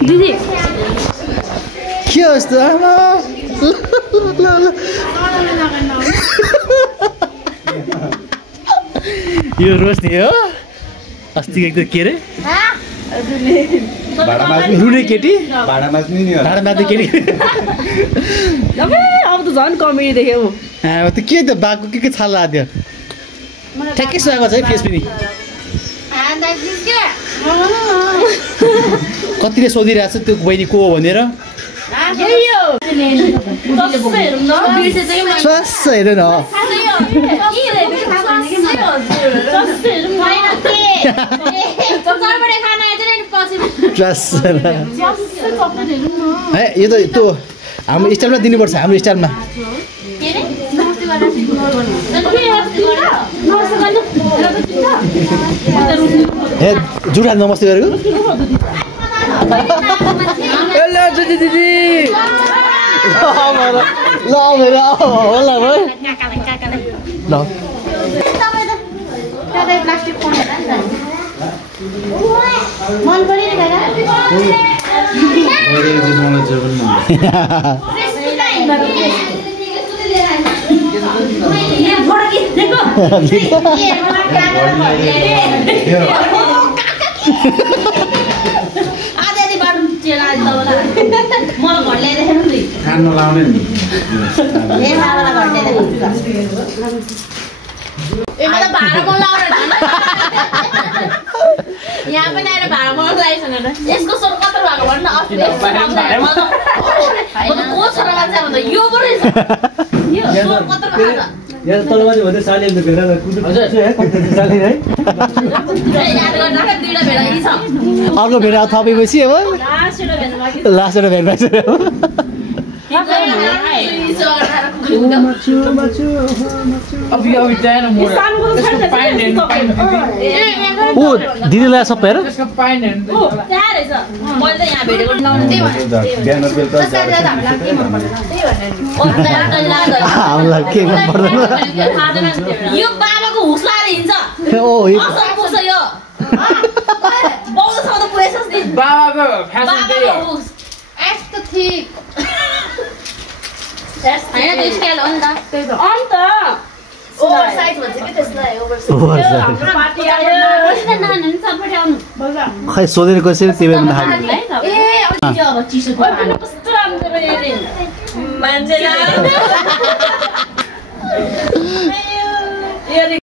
दिदी के यस्तो आमा यो रोस्नी हो अस्ति एकदम के रे रुने केटी भाडा माच्ने केटी अब त झन् कमेडी देख्यो त्यो के त बाघको के छाला आदियो ठ्याक्कै सुहाएको छ है फेस पनि कतिले सोधिरहेको छ त्यो बहिनी को हो भनेर स्वास्थ हेर न है यो त त्यो हाम्रो स्टाइलमा दिनुपर्छ हाम्रो स्टाइलमा ए जुडा नमस्ते गरेको हेलो जुदी दिदी ल होला होला भाइ ल प्लास्टिक मन पर्यो नि यहाँ पनि आएर भाडा मन लागिसक्यो यसको स्वर कत्रो भएको भन्न अस्ति को छोरा मान्छे भन्दा यो पो रहेछ यो स्वर कत्रो भएको यहाँ तलमाथि भन्दै साली अन्त भेडा कुद्नु है साली है याद गर्दा दुईटा भेडा यी छ अर्को भेडा थपेपछि अब लास्टबाट भेट पाइन्छ दिदीलाई सब हेर यो बाबाको हुस लाएर हिँड्छ बाबाको फ्यासन त्यही हो खै सोधेर कसरी त्यो बेला मान्छे